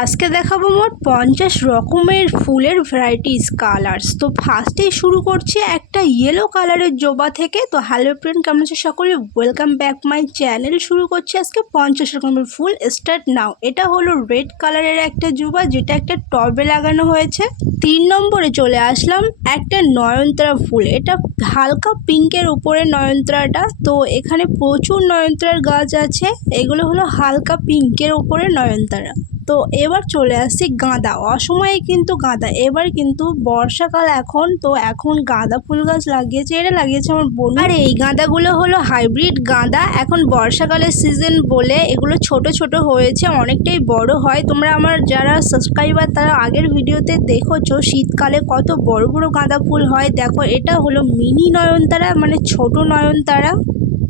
আজকে দেখাবো মোট 50 রকমের ফুলের ভ্যারাইটিস কালার্স। তো ফার্স্টেই শুরু করছি একটা ইয়েলো কালারের জবা থেকে। তো হ্যালো ফ্রেন্ড, কেমন আছে সকলে? Welcome back my channel. শুরু করছি আজকে 50 রকমের ফুল। Start now. এটা হলো রেড কালারের একটা জবা, যেটা একটা টবে লাগানো হয়েছে। 3 নম্বরে চলে আসলাম একটা নয়নতারা ফুল। এটা হালকা পিঙ্কের উপরে নয়নতারাটা। তো এখানে প্রচুর নয়নতারার গাছ আছে। এগুলো হলো হালকা পিঙ্কের উপরে নয়নতারা। তো এবার চলে আসছি গাঁদা। অসময়ে কিন্তু গাঁদা, এবার কিন্তু বর্ষাকাল এখন, তো এখন গাঁদা ফুল গাছ লাগিয়েছে। এটা লাগিয়েছে আমার বোন। আর এই গাঁদাগুলো হলো হাইব্রিড গাঁদা। এখন বর্ষাকালের সিজন বলে এগুলো ছোট ছোট হয়েছে, অনেকটাই বড় হয়। তোমরা আমার যারা সাবস্ক্রাইবার তারা আগের ভিডিওতে দেখেছো শীতকালে কত বড় বড় গাঁদা ফুল হয়। দেখো, এটা হলো মিনি নয়নতারা, মানে ছোট নয়নতারা।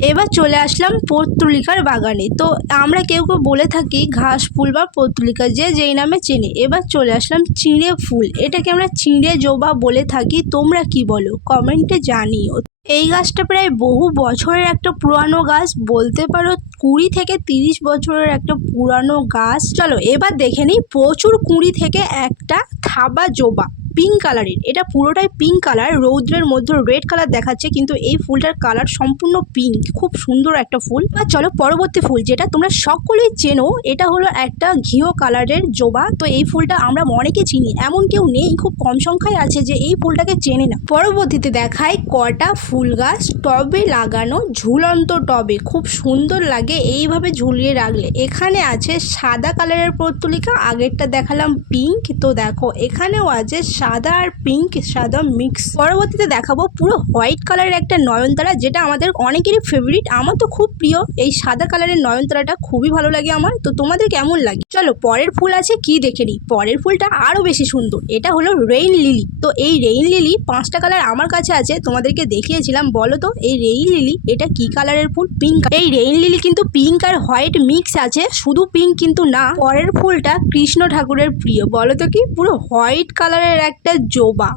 এবার চলে আসলাম পর্তুলিকার বাগানে। তো আমরা কেউ কেউ বলে থাকি ঘাস ফুল বা পর্তুলিকা, যে যেই নামে চেনে। এবার চলে আসলাম চিঁড়ে ফুল। এটাকে আমরা চিঁড়ে জবা বলে থাকি। তোমরা কি বলো কমেন্টে জানিও। এই গাছটা প্রায় বহু বছরের একটা পুরানো গাছ, বলতে পারো 20 থেকে 30 বছরের একটা পুরানো গাছ। চলো এবার দেখে নিই। প্রচুর কুঁড়ি থেকে একটা থাবা জবা, পিঙ্ক কালারের। এটা পুরোটাই পিঙ্ক কালার, রৌদ্রের মধ্যে রেড কালার দেখাচ্ছে, কিন্তু এই ফুলটার কালার সম্পূর্ণ পিঙ্ক। খুব সুন্দর একটা ফুল। আর চলো পরবর্তী ফুল, যেটা তোমরা সকলেই চেনো। এটা হলো একটা ঘিও কালারের জবা। তো এই ফুলটা আমরা অনেকে চিনি, এমন কেউ নেই, খুব কম সংখ্যায় আছে যে এই ফুলটাকে চেনে না। পরবর্তীতে দেখায় কটা ফুল গাছ টবে লাগানো, ঝুলন্ত টবে। খুব সুন্দর লাগে এইভাবে ঝুলিয়ে রাখলে। এখানে আছে সাদা কালারের পর্তুলিকা, আগেরটা দেখালাম পিঙ্ক। তো দেখো এখানেও আছে সাদা আর পিঙ্ক, সাদা মিক্স। পরবর্তীতে দেখাবো পুরো হোয়াইট কালারের একটা নয়নতারা, যেটা আমাদের অনেকেরই ফেভারিট। আমার তো খুব প্রিয় এই সাদা কালারের নয়নতারাটা, খুবই ভালো লাগে আমার। তো তোমাদের কেমন লাগে? চলো পরের ফুল আছে কি দেখে নিই। পরের ফুলটা আরো বেশি সুন্দর। এটা হলো রেইন লিলি। তো এই রেইন লিলি 5টা কালার আমার কাছে আছে, তোমাদেরকে দেখিয়েছিলাম। বলো তো এই রেইন লিলি এটা কি কালারের ফুল? পিঙ্ক। এই রেইন লিলি কিন্তু পিঙ্ক আর হোয়াইট মিক্স আছে, শুধু পিঙ্ক কিন্তু না। পরের ফুলটা কৃষ্ণ ঠাকুরের প্রিয়। বলো তো কি? পুরো হোয়াইট কালারের একটা জবা।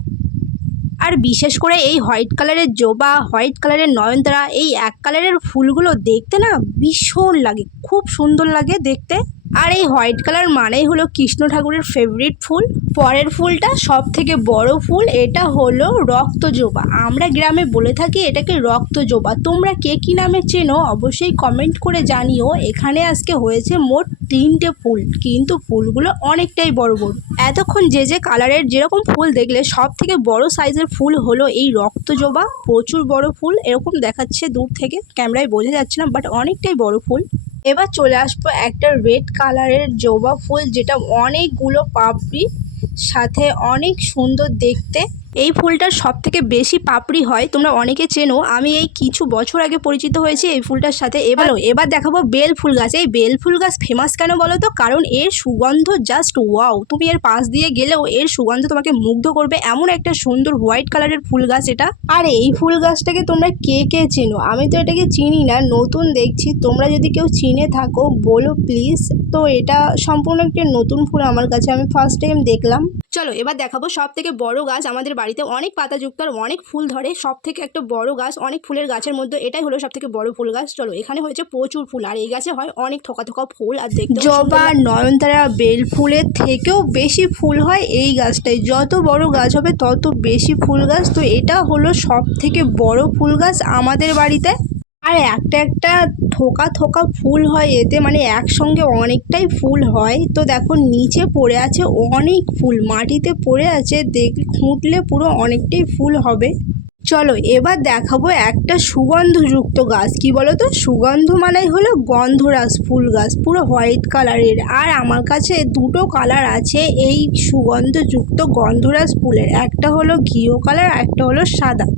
আর বিশেষ করে এই হোয়াইট কালারের জবা, হোয়াইট কালারের নয়নতারা, এই এক কালারের ফুলগুলো দেখতে না ভীষণ লাগে, খুব সুন্দর লাগে দেখতে। আর এই হোয়াইট কালার মানেই হলো কৃষ্ণ ঠাকুরের ফেভারিট ফুল। পরের ফুলটা সব থেকে বড় ফুল। এটা হলো রক্ত জবা। আমরা গ্রামে বলে থাকি এটাকে রক্ত জবা। তোমরা কে কি নামে চেনো অবশ্যই কমেন্ট করে জানিও। এখানে আজকে হয়েছে মোট 3টে ফুল, কিন্তু ফুলগুলো অনেকটাই বড় বড়। এতক্ষণ যে যে কালারের যেরকম ফুল দেখলে, সব থেকে বড় সাইজের ফুল হলো এই রক্ত জবা। প্রচুর বড় ফুল, এরকম দেখাচ্ছে দূর থেকে, ক্যামেরায় বোঝা যাচ্ছে না, বাট অনেকটাই বড় ফুল। এবার চলে আসবো একটা রেড কালারের জবা ফুল, যেটা অনেকগুলো পাপড়ি, সাথে অনেক সুন্দর দেখতে। এই ফুলটার সব থেকে বেশি পাপড়ি হয়, তোমরা অনেকে চেনো। আমি এই কিছু বছর আগে পরিচিত হয়েছি এই ফুলটার সাথে। এবার দেখাবো বেল ফুল গাছ। এই বেল ফুল গাছ ফেমাস কেন বলো তো? কারণ এর সুগন্ধ জাস্ট ওয়াও। তুমি এর পাশ দিয়ে গেলেও এর সুগন্ধ তোমাকে মুগ্ধ করবে, এমন একটা সুন্দর হোয়াইট কালারের ফুল গাছ এটা। আর এই ফুল গাছটাকে তোমরা কে কে চেনো? আমি তো এটাকে চিনি না, নতুন দেখছি। তোমরা যদি কেউ চিনে থাকো বলো প্লিজ। তো এটা সম্পূর্ণ একটা নতুন ফুল আমার কাছে, আমি ফার্স্ট টাইম দেখলাম। চলো এবার দেখাবো সব থেকে বড় গাছ। আমাদের বাড়িতে অনেক পাতাযুক্ত আর অনেক ফুল ধরে, সব থেকে একটা বড় গাছ। অনেক ফুলের গাছের মধ্যে এটাই হলো সব থেকে বড় ফুল গাছ। চলো এখানে হয়েছে প্রচুর ফুল, আর এই গাছে হয় অনেক থোকা থোকা ফুল। আর দেখতে জবা, নয়নতারা, বেল ফুলের থেকেও বেশি ফুল হয় এই গাছটায়। যত বড় গাছ হবে তত বেশি ফুল গাছ। তো এটা হলো সব থেকে বড় ফুল গাছ আমাদের বাড়িতে। আর একটা একটা থোকা থোকা ফুল হয় এতে, মানে একসঙ্গে অনেকটাই ফুল হয়। তো দেখো নিচে পড়ে আছে অনেক ফুল, মাটিতে পড়ে আছে, দেখলে খুঁটলে পুরো অনেকটাই ফুল হবে। চলো এবার দেখাবো একটা সুগন্ধযুক্ত গাছ। কি বলো তো? সুগন্ধ মানে হলো গন্ধরাজ ফুল গাছ, পুরো হোয়াইট কালারের। আর আমার কাছে 2টো কালার আছে এই সুগন্ধযুক্ত গন্ধরাজ ফুলের, একটা হলো ঘিও কালার, একটা হলো সাদা।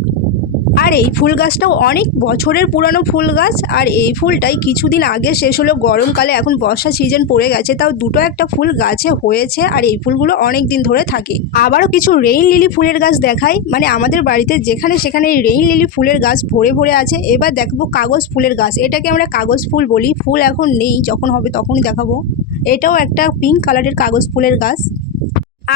আর এই ফুল গাছটাও অনেক বছরের পুরানো ফুল গাছ। আর এই ফুলটাই কিছুদিন আগে শেষ হলো গরমকালে, এখন বর্ষা সিজন পড়ে গেছে, তাও 2টো একটা ফুল গাছে হয়েছে। আর এই ফুলগুলো অনেক দিন ধরে থাকে। আবারও কিছু রেইন লিলি ফুলের গাছ দেখাই, মানে আমাদের বাড়িতে যেখানে সেখানে এই রেইন লিলি ফুলের গাছ ভরে ভরে আছে। এবার দেখবো কাগজ ফুলের গাছ। এটাকে আমরা কাগজ ফুল বলি, ফুল এখন নেই, যখন হবে তখনই দেখাবো। এটাও একটা পিঙ্ক কালারের কাগজ ফুলের গাছ।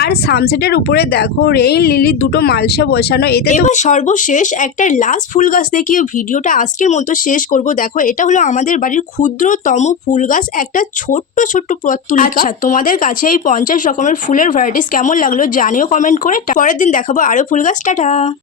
আর সানসেটের উপরে দেখো রেইন লিলির দুটো মালসা বসানো। এতে তো সর্বশেষ একটা লাস্ট ফুল গাছ দেখিয়ে ভিডিওটা আজকের মতো শেষ করব। দেখো এটা হলো আমাদের বাড়ির ক্ষুদ্রতম ফুল গাছ, একটা ছোট্ট ছোট্ট পত্তুলিকা। আচ্ছা, তোমাদের কাছে এই 50 রকমের ফুলের ভ্যারাইটিস কেমন লাগলো জানিও কমেন্ট করে। পরের দিন দেখাবো আরো ফুল গাছ। টাটা।